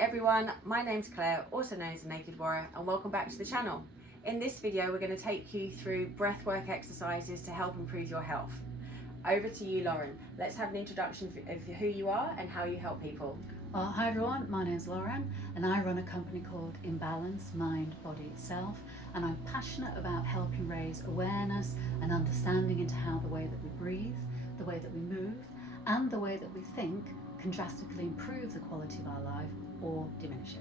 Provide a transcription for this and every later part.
everyone, my name's Claire, also known as The Naked Warrior, and welcome back to the channel. In this video, we're going to take you through breathwork exercises to help improve your health. Over to you, Lauren. Let's have an introduction of who you are and how you help people. Well, hi everyone, my name's Lauren and I run a company called InnerBalance, Mind, Body, Self, and I'm passionate about helping raise awareness and understanding into how the way that we breathe, the way that we move, and the way that we think can drastically improve the quality of our life or diminish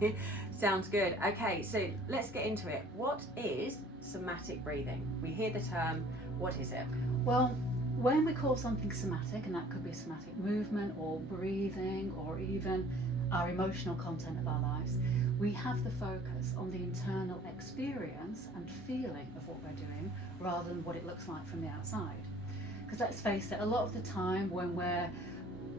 it. Sounds good. Okay, so let's get into it. What is somatic breathing? We hear the term, what is it? Well, when we call something somatic, and that could be somatic movement or breathing or even our emotional content of our lives, we have the focus on the internal experience and feeling of what we're doing rather than what it looks like from the outside. Because let's face it, a lot of the time when we're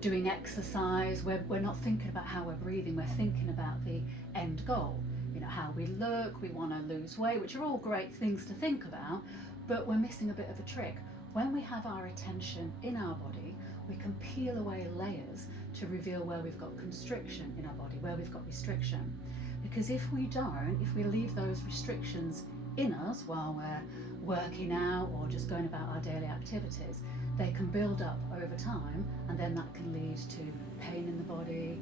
doing exercise, we're not thinking about how we're breathing, we're thinking about the end goal. You know, how we look, we want to lose weight, which are all great things to think about, but we're missing a bit of a trick. When we have our attention in our body, we can peel away layers to reveal where we've got constriction in our body, where we've got restriction. Because if we don't, if we leave those restrictions in us while we're working out or just going about our daily activities, they can build up over time, and then that can lead to pain in the body,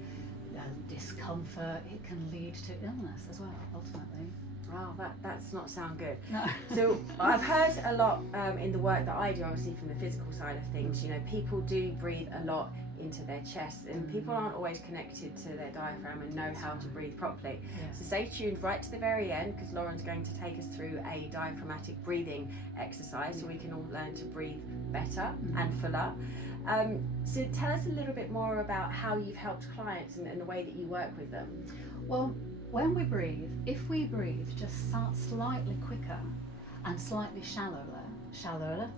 discomfort. It can lead to illness as well, ultimately. Wow, that's not sound good. No. So I've heard a lot in the work that I do, obviously from the physical side of things, you know, people do breathe a lot into their chest, and people aren't always connected to their diaphragm and know how to breathe properly. Yeah. So stay tuned right to the very end, because Lauren's going to take us through a diaphragmatic breathing exercise so we can all learn to breathe better and fuller. So tell us a little bit more about how you've helped clients and the way that you work with them. Well, when we breathe, if we breathe just slightly quicker and slightly shallower,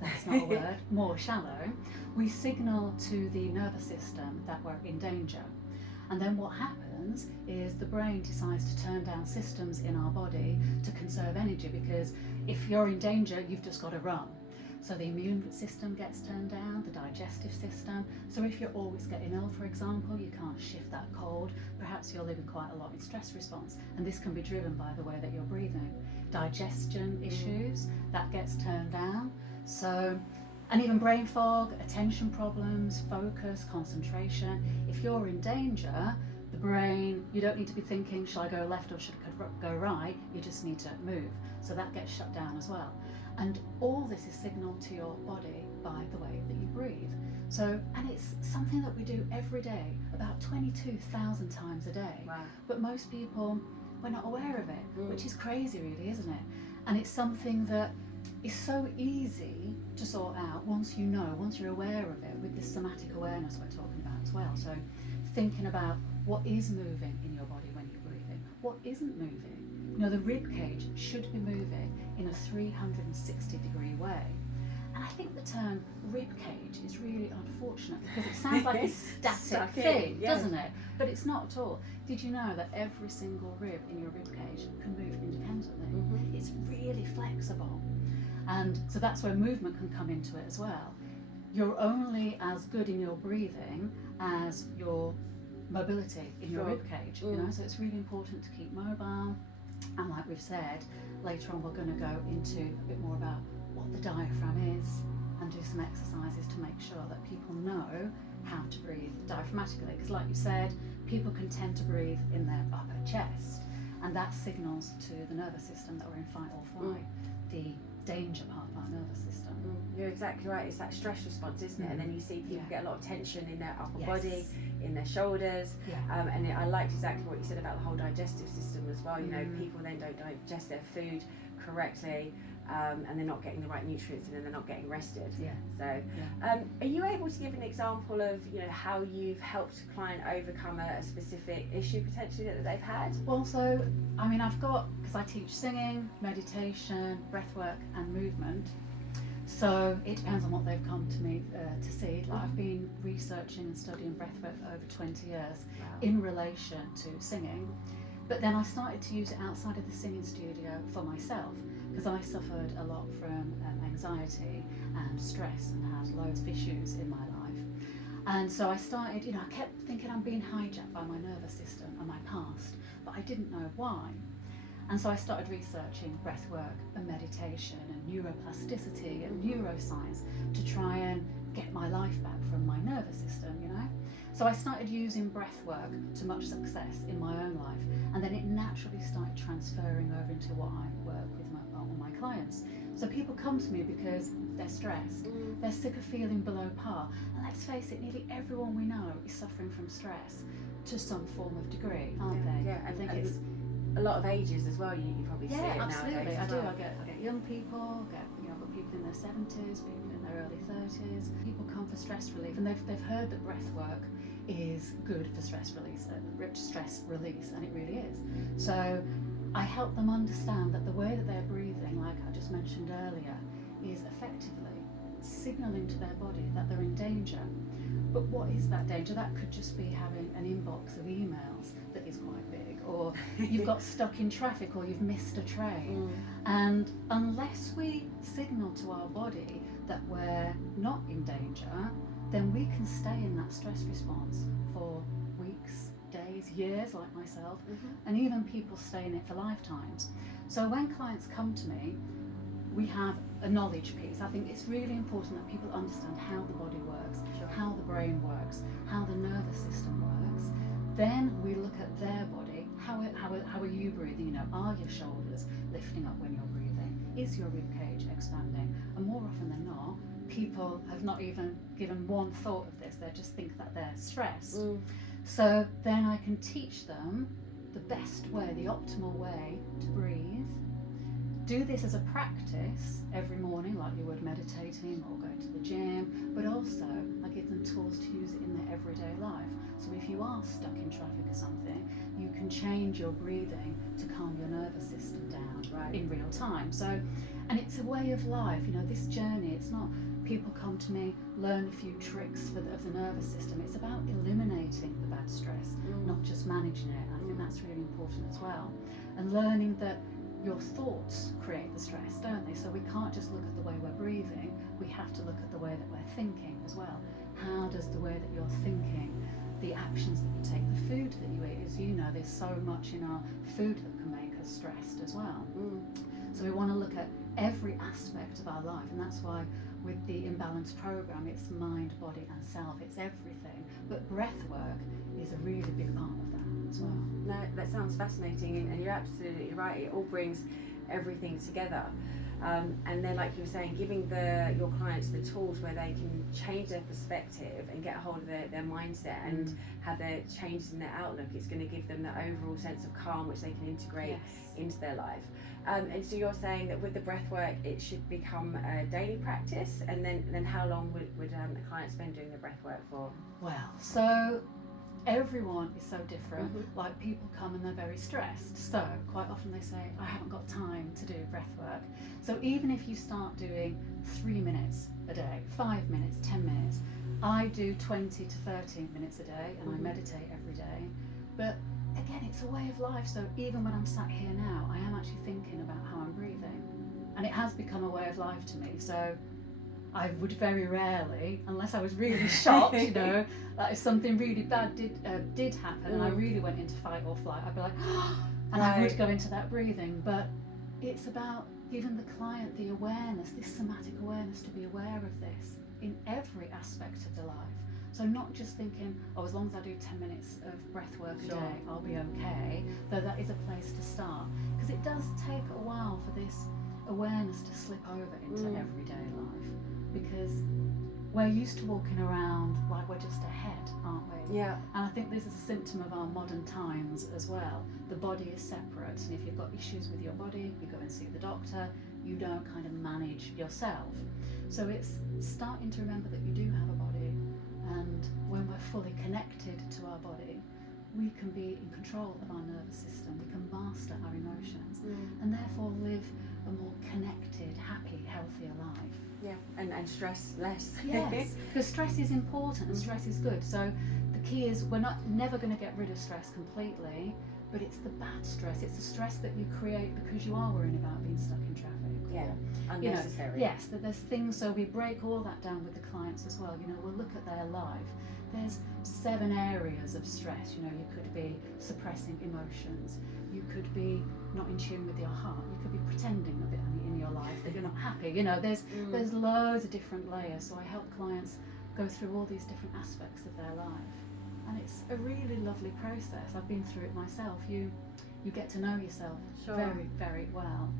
that's not a word, more shallow, we signal to the nervous system that we're in danger. And then what happens is the brain decides to turn down systems in our body to conserve energy, because if you're in danger, you've just got to run. So the immune system gets turned down, the digestive system. So if you're always getting ill, for example, you can't shift that cold. Perhaps you're living quite a lot in stress response, and this can be driven by the way that you're breathing. Digestion issues, that gets turned down. So, and even brain fog, attention problems, focus, concentration. If you're in danger, the brain, you don't need to be thinking, shall I go left or should I go right? You just need to move. So that gets shut down as well. And all this is signaled to your body by the way that you breathe. So, and it's something that we do every day, about 22,000 times a day. Wow. But most people, we're not aware of it, which is crazy really, isn't it? And it's something that is so easy to sort out once you know, once you're aware of it, with this somatic awareness we're talking about as well. So thinking about what is moving in your body when you're breathing, what isn't moving. You know, the rib cage should be moving in a 360-degree way. And I think the term rib cage is really unfortunate, because it sounds like a static thing, doesn't it? But it's not at all. Did you know that every single rib in your rib cage can move independently? It's really flexible. And so that's where movement can come into it as well. You're only as good in your breathing as your mobility in your rib cage, you know, so it's really important to keep mobile. And like we've said, later on we're going to go into a bit more about what the diaphragm is and do some exercises to make sure that people know how to breathe diaphragmatically. Because like you said, people can tend to breathe in their upper chest, and that signals to the nervous system that we're in fight or flight, the danger part of our nervous system. You're exactly right, it's that stress response, isn't it? And then you see people get a lot of tension in their upper body, in their shoulders, and I liked exactly what you said about the whole digestive system as well. You know, people then don't digest their food correctly, and they're not getting the right nutrients, and then they're not getting rested. So are you able to give an example of, you know, how you've helped a client overcome a specific issue potentially that they've had? Well, so I mean, I've got, because I teach singing, meditation, breathwork and movement, so it depends on what they've come to me to see. Like, I've been researching and studying breathwork for over 20 years in relation to singing, but then I started to use it outside of the singing studio for myself, because I suffered a lot from anxiety and stress and had loads of issues in my life. And so I started, I kept thinking I'm being hijacked by my nervous system. didn't know why. And so I started researching breathwork and meditation and neuroplasticity and neuroscience to try and get my life back from my nervous system, you know. So I started using breathwork to much success in my own life, and then it naturally started transferring over into what I work with my clients. So people come to me because they're stressed, they're sick of feeling below par, and let's face it, nearly everyone we know is suffering from stress to some form of degree, aren't they? Yeah, I think it's a lot of ages as well. You probably see it absolutely. nowadays. I do. I get young people. I've got people in their 70s, people in their early 30s. People come for stress relief, and they've heard that breath work is good for stress release, and it really is. So I help them understand that the way that they're breathing, like I just mentioned earlier, is effectively signalling to their body that they're in danger. But what is that danger? That could just be having an inbox of emails that is quite big, or you've got stuck in traffic, or you've missed a train. And unless we signal to our body that we're not in danger, then we can stay in that stress response for weeks, days, years, like myself, and even people stay in it for lifetimes. So when clients come to me, we have a knowledge piece. I think it's really important that people understand how the body works, how the brain works, how the nervous system works. Then we look at their body. How are you breathing? You know, are your shoulders lifting up when you're breathing? Is your rib cage expanding? And more often than not, people have not even given one thought of this. They just think that they're stressed. So then I can teach them the best way, the optimal way to breathe. Do this as a practice every morning, like you would meditating or going to the gym, but also I give them tools to use it in their everyday life. So if you are stuck in traffic or something, you can change your breathing to calm your nervous system down in real time. So, and it's a way of life, you know, this journey, it's not people come to me, learn a few tricks of the nervous system. It's about eliminating the bad stress, not just managing it. I think that's really important as well. And learning that your thoughts create the stress, don't they? So we can't just look at the way we're breathing, we have to look at the way that we're thinking as well. How does the way that you're thinking, the actions that you take, the food that you eat, as you know, there's so much in our food that can make us stressed as well. So we want to look at every aspect of our life, and that's why with the InnerBalance program, it's mind, body and self, it's everything. But breath work is a really big part of that as well. No, that sounds fascinating, and you're absolutely right. It all brings everything together. And then, like you were saying, giving your clients the tools where they can change their perspective and get a hold of their mindset and have their changes in their outlook. It's going to give them that overall sense of calm, which they can integrate into their life. And so you're saying that with the breath work, it should become a daily practice, and then how long would the client spend doing the breath work for? Well, so everyone is so different. Like people come and they're very stressed, so quite often they say, I haven't got time to do breath work. So even if you start doing 3 minutes a day, 5 minutes, 10 minutes, I do 20 to 30 minutes a day, and I meditate every day. But again, it's a way of life, so even when I'm sat here now, I am actually thinking about how I'm breathing, and it has become a way of life to me. So I would very rarely, unless I was really shocked, you know, that if something really bad did happen and I really went into fight or flight, I'd be like, and I would go into that breathing. But it's about giving the client the awareness, this somatic awareness, to be aware of this in every aspect of their life. So not just thinking, as long as I do 10 minutes of breath work a day, I'll be okay, though that is a place to start. Because it does take a while for this awareness to slip over into everyday life. Because we're used to walking around like we're just ahead, aren't we? Yeah. And I think this is a symptom of our modern times as well. The body is separate, and if you've got issues with your body, you go and see the doctor, you don't kind of manage yourself. So it's starting to remember that you do have a body, and when we're fully connected to our body, we can be in control of our nervous system, we can master our emotions, and therefore live a more connected, happy, healthier life. Yeah, and stress less. Yes, because stress is important and stress is good. So the key is we're never going to get rid of stress completely, but it's the bad stress. It's the stress that you create because you are worrying about being stuck in traffic. Yeah, or, unnecessary. Yes, that there's things. So we break all that down with the clients as well. You know, we'll look at their life. there's 7 areas of stress. You know, you could be suppressing emotions, you could be not in tune with your heart, you could be pretending a bit in your life that you're not happy. You know, there's loads of different layers. So I help clients go through all these different aspects of their life, and it's a really lovely process. I've been through it myself. You get to know yourself very, very well,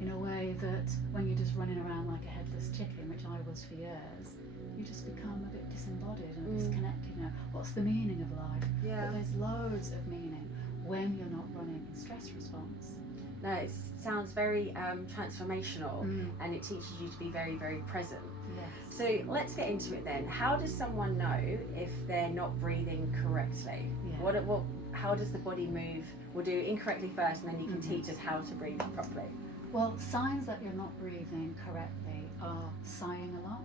in a way that when you're just running around like a headless chicken, which I was for years, you just become a bit disembodied and disconnected. You know, what's the meaning of life? Yeah. But there's loads of meaning when you're not running in stress response. No, it sounds very transformational, and it teaches you to be very, very present. Yes. So let's get into it then. How does someone know if they're not breathing correctly? Yeah. How does the body move? We'll do incorrectly first, and then you can teach us how to breathe properly. Well, signs that you're not breathing correctly are sighing a lot.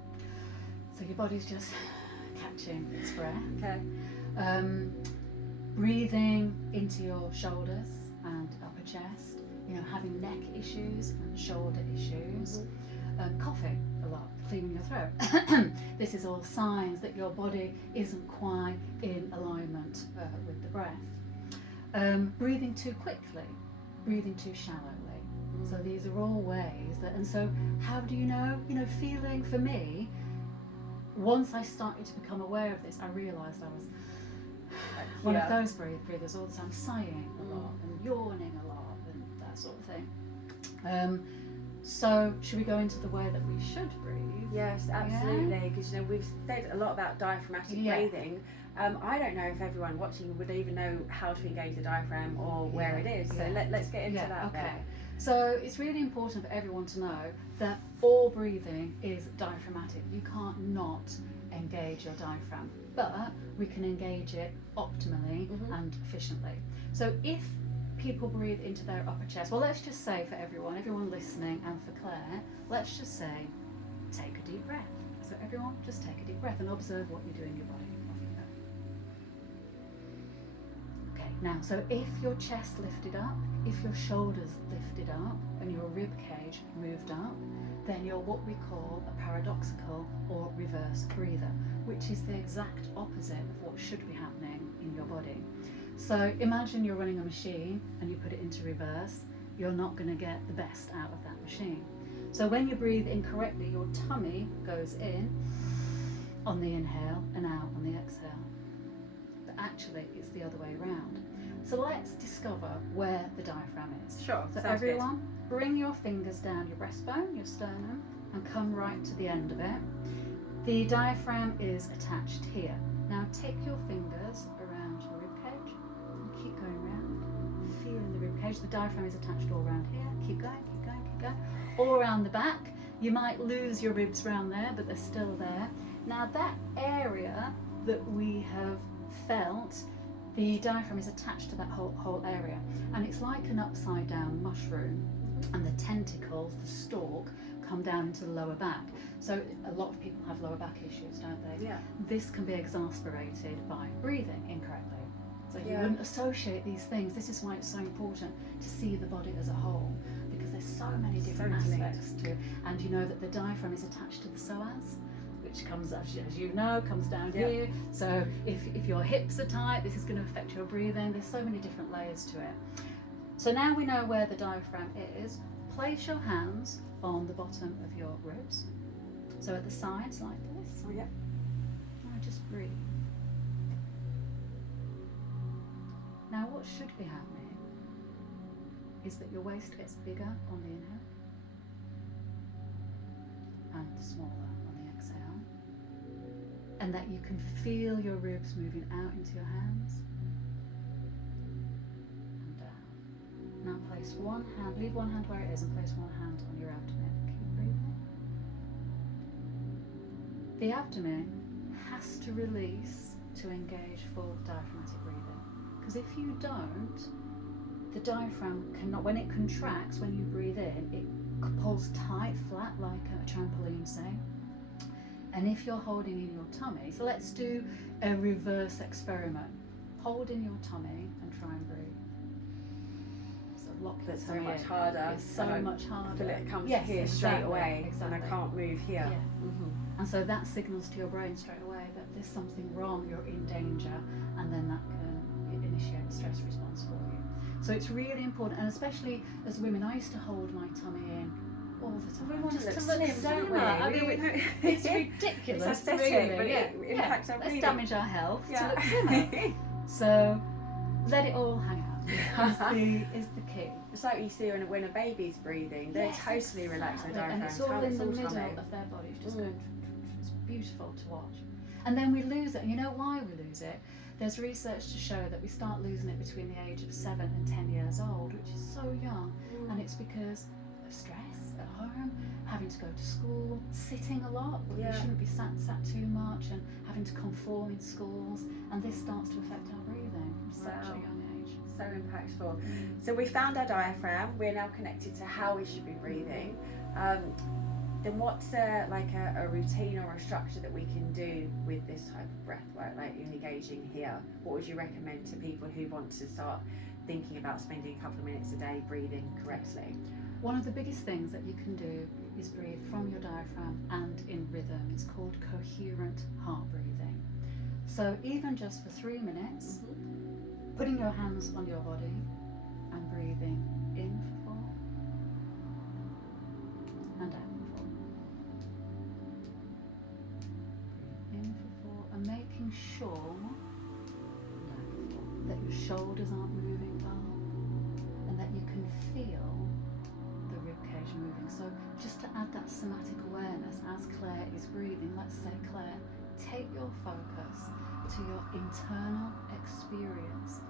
So your body's just catching its breath. Okay. Breathing into your shoulders and upper chest. You know, having neck issues and shoulder issues. Coughing a lot, clearing your throat. This is all signs that your body isn't quite in alignment with the breath. Breathing too quickly, breathing too shallowly. So these are all ways that, and so how do you know? You know, feeling, for me, once I started to become aware of this, I realised I was one of those breathers all the time, sighing a lot and yawning a lot and that sort of thing. So should we go into the way that we should breathe? Yes, absolutely, because you know, we've said a lot about diaphragmatic breathing. I don't know if everyone watching would even know how to engage the diaphragm or where it is, so let's get into that. Okay. Then. So it's really important for everyone to know that all breathing is diaphragmatic. You can't not engage your diaphragm, but we can engage it optimally and efficiently. So if people breathe into their upper chest, well, let's just say for everyone listening, and for Claire, let's just say, take a deep breath. So everyone, just take a deep breath and observe what you do in your body. Off you go. Okay, now, so if your chest lifted up, if your shoulders lifted up, and your rib cage moved up, then you're what we call a paradoxical or reverse breather, which is the exact opposite of what should be happening in your body. So imagine you're running a machine and you put it into reverse, you're not going to get the best out of that machine. So when you breathe incorrectly, your tummy goes in on the inhale and out on the exhale. But actually, it's the other way around. So let's discover where the diaphragm is. Sure. So everyone, bring your fingers down your breastbone, your sternum, and come right to the end of it. The diaphragm is attached here. Now take your fingers around your ribcage and keep going round. Feeling the ribcage. The diaphragm is attached all around here. Keep going, keep going, keep going. All around the back. You might lose your ribs around there, but they're still there. Now that area that we have felt, the diaphragm is attached to that whole area, and it's like an upside down mushroom, and the tentacles, the stalk, come down into the lower back. So a lot of people have lower back issues, don't they? Yeah. This can be exacerbated by breathing incorrectly. So you wouldn't associate these things. This is why it's so important to see the body as a whole, because there's so many different aspects to it. And you know that the diaphragm is attached to the psoas, which comes, as you know, comes down here. So if your hips are tight, this is going to affect your breathing. There's so many different layers to it. So now we know where the diaphragm is. Place your hands on the bottom of your ribs. So at the sides like this. Oh, yeah. Now just breathe. Now what should be happening is that your waist gets bigger on the inhale and smaller on the exhale, and that you can feel your ribs moving out into your hands and down. Now place one hand, leave one hand where it is, and place one hand on your abdomen. Keep breathing. The abdomen has to release to engage full diaphragmatic breathing. Because if you don't, the diaphragm cannot, when it contracts, when you breathe in, it pulls tight, flat, like a trampoline, say. And if you're holding in your tummy, so let's do a reverse experiment. Hold in your tummy and try and breathe. So lock your That's so tummy much in. harder. It's so much harder. I feel it comes Yes, here exactly, straight away, exactly. and I can't move here. Yeah. And so that signals to your brain straight away that there's something wrong, you're in danger, and then that can initiate a stress response for you. So it's really important, and especially as women, I used to hold my tummy in all the time. We want just to to look look slim, don't slimmer. I we? mean, it's ridiculous. It's aesthetic, really. but it impacts our Let's breathing. damage our health Yeah. to look slimmer. So let it all hang out is the key. It's like you see when a baby's breathing, they're totally relaxed their diaphragm. And it's all in the middle tummy. of their body. It's just it's beautiful to watch. And then we lose it. And you know why we lose it? There's research to show that we start losing it between the age of 7 and 10 years old, which is so young. And it's because of stress at home, having to go to school, sitting a lot. You shouldn't be sat too much, and having to conform in schools. And this starts to affect our breathing from such a young age. So impactful. So we found our diaphragm. We're now connected to how we should be breathing. Then what's a routine or a structure that we can do with this type of breath work, like engaging here? What would you recommend to people who want to start thinking about spending a couple of minutes a day breathing correctly? One of the biggest things that you can do is breathe from your diaphragm and in rhythm. It's called coherent heart breathing. So even just for 3 minutes, putting your hands on your body and breathing in for 4 and out for 4. In for 4, and making sure that your shoulders aren't moving up and that you can feel the rib cage moving. So just to add that somatic awareness as Claire is breathing, let's say, Claire, take your focus to your internal experience,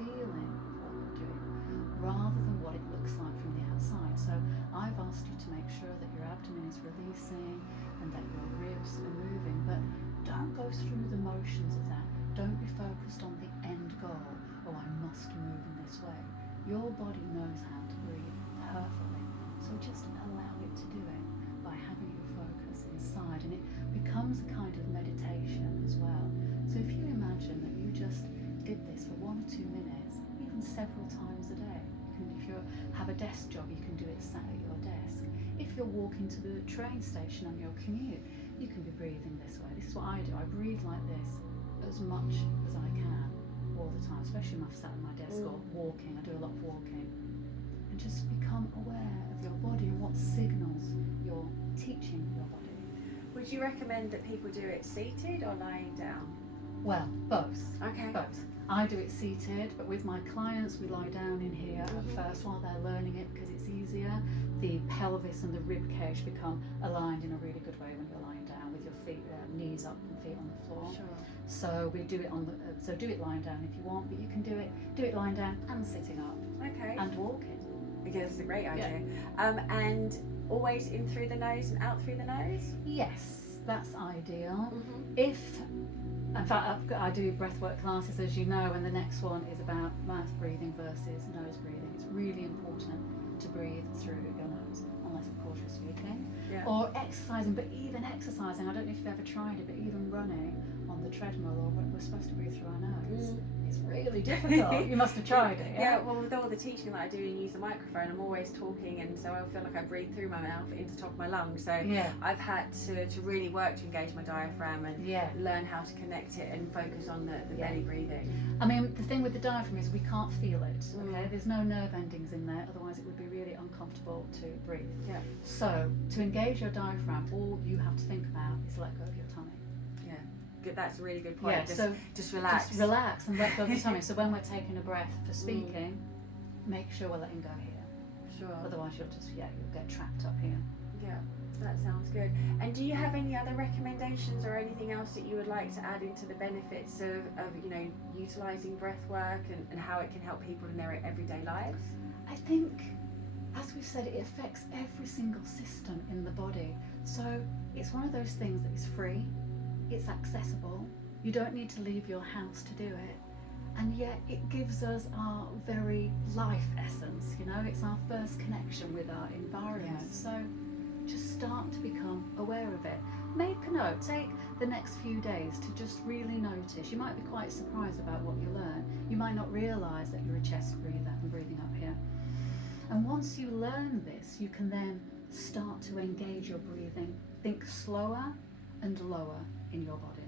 feeling what you're doing, rather than what it looks like from the outside. So I've asked you to make sure that your abdomen is releasing and that your ribs are moving, but don't go through the motions of that. Don't be focused on the end goal. Oh, I must move in this way. Your body knows how to breathe perfectly, so just allow it to do it by having your focus inside, and it becomes a kind of meditation as well. So if you imagine that you just did this for 1 or 2 minutes, even several times a day. If you have a desk job, you can do it sat at your desk. If you're walking to the train station on your commute, you can be breathing this way. This is what I do. I breathe like this as much as I can all the time, especially when I've sat at my desk or walking. I do a lot of walking. And just become aware of your body and what signals you're teaching your body. Would you recommend that people do it seated or lying down? Well, both. Okay. Both. I do it seated, but with my clients we lie down in here at first while they're learning it because it's easier. The pelvis and the rib cage become aligned in a really good way when you're lying down with your feet, knees up and feet on the floor. Sure. So we do it on the so do it lying down if you want, but you can do it lying down and sitting up. Okay. And walking. Because it's a great idea. And always in through the nose and out through the nose? Yes, that's ideal. If in fact, I do breathwork classes, as you know, and the next one is about mouth breathing versus nose breathing. It's really important to breathe through your nose, unless of course you're speaking, or exercising. But even exercising, I don't know if you've ever tried it, but even running on the treadmill, or we're supposed to breathe through our nose. It's really difficult. You must have tried it. Yeah, well, with all the teaching that I do and use the microphone, I'm always talking, and so I feel like I breathe through my mouth into the top of my lungs. So I've had to really work to engage my diaphragm and learn how to connect it and focus on the belly breathing. I mean, the thing with the diaphragm is we can't feel it. Okay, there's no nerve endings in there, otherwise it would be really uncomfortable to breathe. Yeah. So to engage your diaphragm, all you have to think about is let go of your tummy. Good, that's a really good point. Just relax. Just relax and let go of your tummy. So when we're taking a breath for speaking, make sure we're letting go here. Sure. Otherwise you'll just you'll get trapped up here. Yeah, that sounds good. And do you have any other recommendations or anything else that you would like to add into the benefits of utilising breath work and how it can help people in their everyday lives? I think, as we've said, it affects every single system in the body. So it's one of those things that is free. It's accessible, you don't need to leave your house to do it, and yet it gives us our very life essence, it's our first connection with our environment. So just start to become aware of it. Make a note, take the next few days to just really notice. You might be quite surprised about what you learn. You might not realise that you're a chest breather and breathing up here. And once you learn this, you can then start to engage your breathing. Think slower and lower in your body.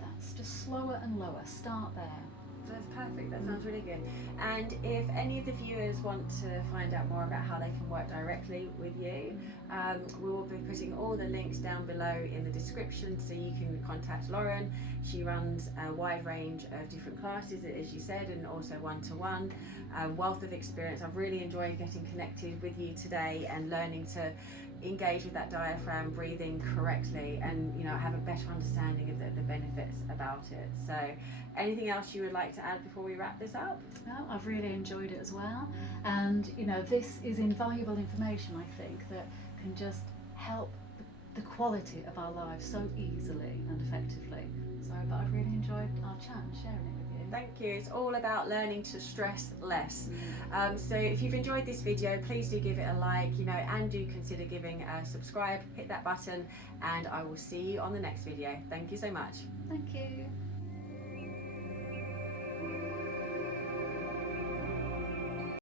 That's just slower and lower. Start there. That's perfect, that sounds really good. And if any of the viewers want to find out more about how they can work directly with you, we will be putting all the links down below in the description, so you can contact Lauren. She runs a wide range of different classes, as you said, and also one-to-one. Wealth of experience. I've really enjoyed getting connected with you today and learning to engage with that diaphragm, breathing correctly, and have a better understanding of the benefits about it. So anything else you would like to add before we wrap this up? No, I've really enjoyed it as well, and this is invaluable information, I think, that can just help the quality of our lives so easily and effectively. But I've really enjoyed our chat and sharing it with you. Thank you. It's all about learning to stress less. So if you've enjoyed this video, please do give it a like, and do consider giving a subscribe. Hit that button, and I will see you on the next video. Thank you so much. Thank you.